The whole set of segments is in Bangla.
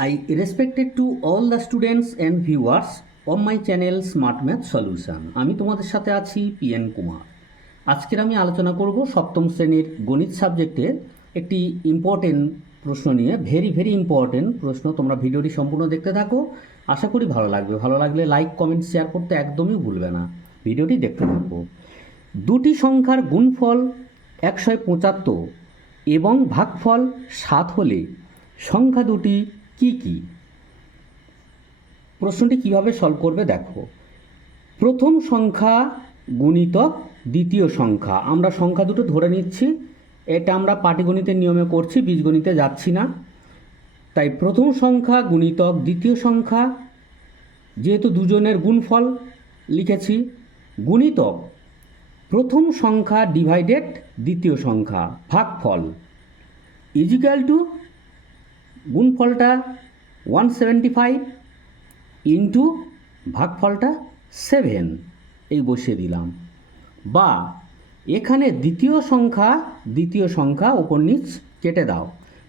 I respected to all the students and viewers of my channel Smart Math Solution. আমি তোমাদের সাথে আছি পিএন কুমার আজকের আমি আলোচনা করব সপ্তম শ্রেণির গণিত সাবজেক্টের একটি ইম্পর্টেন্ট প্রশ্ন নিয়ে ভেরি ভেরি ইম্পর্টেন্ট প্রশ্ন। তোমরা ভিডিওটি সম্পূর্ণ দেখতে থাকো। আশা করি ভালো লাগবে। ভালো লাগলে লাইক কমেন্ট শেয়ার করতে একদমই ভুলবে না। ভিডিওটি দেখতে থাকো। দুটি সংখ্যার গুণফল একশো পঁচাত্তর এবং ভাগফল সাত হলে সংখ্যা দুটি কি কি? প্রশ্নটি কীভাবে সলভ করবে দেখো। প্রথম সংখ্যা গুণিতক দ্বিতীয় সংখ্যা। আমরা সংখ্যা দুটো ধরে নিচ্ছি। এটা আমরা পাটিগণিতের নিয়মে করছি, বীজগণিতে যাচ্ছি না। তাই প্রথম সংখ্যা গুণিতক দ্বিতীয় সংখ্যা, যেহেতু দুজনের গুণফল লিখেছি, গুণিতক প্রথম সংখ্যা ডিভাইডেড দ্বিতীয় সংখ্যা, ভাগফল ইজিক্যাল টু গুণফলটা ওয়ান সেভেন্টি ফাইভ ইন্টু ভাগফলটা সেভেন এই বসিয়ে দিলাম। বা এখানে দ্বিতীয় সংখ্যা দ্বিতীয় সংখ্যা ওপর নিচ কেটে দাও।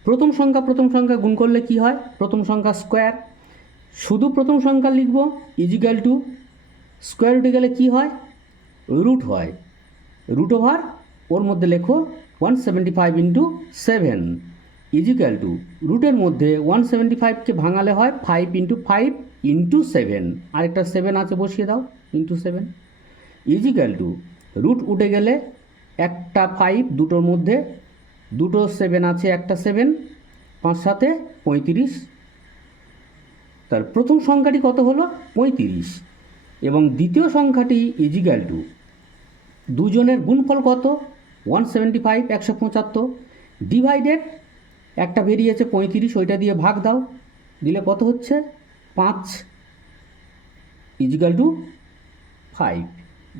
প্রথম সংখ্যা প্রথম সংখ্যা গুণ করলে কি হয়? প্রথম সংখ্যা স্কোয়ার শুধু প্রথম সংখ্যা লিখব ইজিক্যাল টু স্কোয়ার রুটে গেলে কি হয়? রুট হয়। রুট ওভার ওর মধ্যে লেখো one seventy five into seven equal to রুটের মধ্যে ওয়ান সেভেন্টি ফাইভকে ভাঙালে হয় five into five into seven আরেকটা সেভেন আছে, বসিয়ে দাও into seven equal to root উঠে গেলে একটা ফাইভ দুটোর মধ্যে দুটো সেভেন আছে, একটা সেভেন পাঁচ সাথে পঁয়ত্রিশ। তার প্রথম সংখ্যাটি কত হলো? পঁয়ত্রিশ। এবং দ্বিতীয় সংখ্যাটি ইজিক্যাল টু দুজনের গুণফল কত? ওয়ান সেভেন্টি ফাইভ একশো পঁচাত্তর। ডিভাইডেড একটা বেরিয়েছে পঁয়ত্রিশ, ওইটা দিয়ে ভাগ দাও। দিলে কত হচ্ছে? পাঁচ ইজিক্যাল টু ফাইভ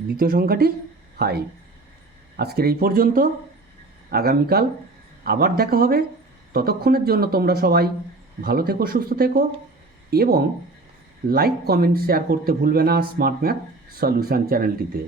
দ্বিতীয় সংখ্যাটি ফাইভ আজকের এই পর্যন্ত। আগামীকাল আবার দেখা হবে। ততক্ষণের জন্য তোমরা সবাই ভালো থেকো, সুস্থ থেকো এবং লাইক কমেন্ট শেয়ার করতে ভুলবে না স্মার্ট ম্যাথ সলিউশন চ্যানেলটিতে।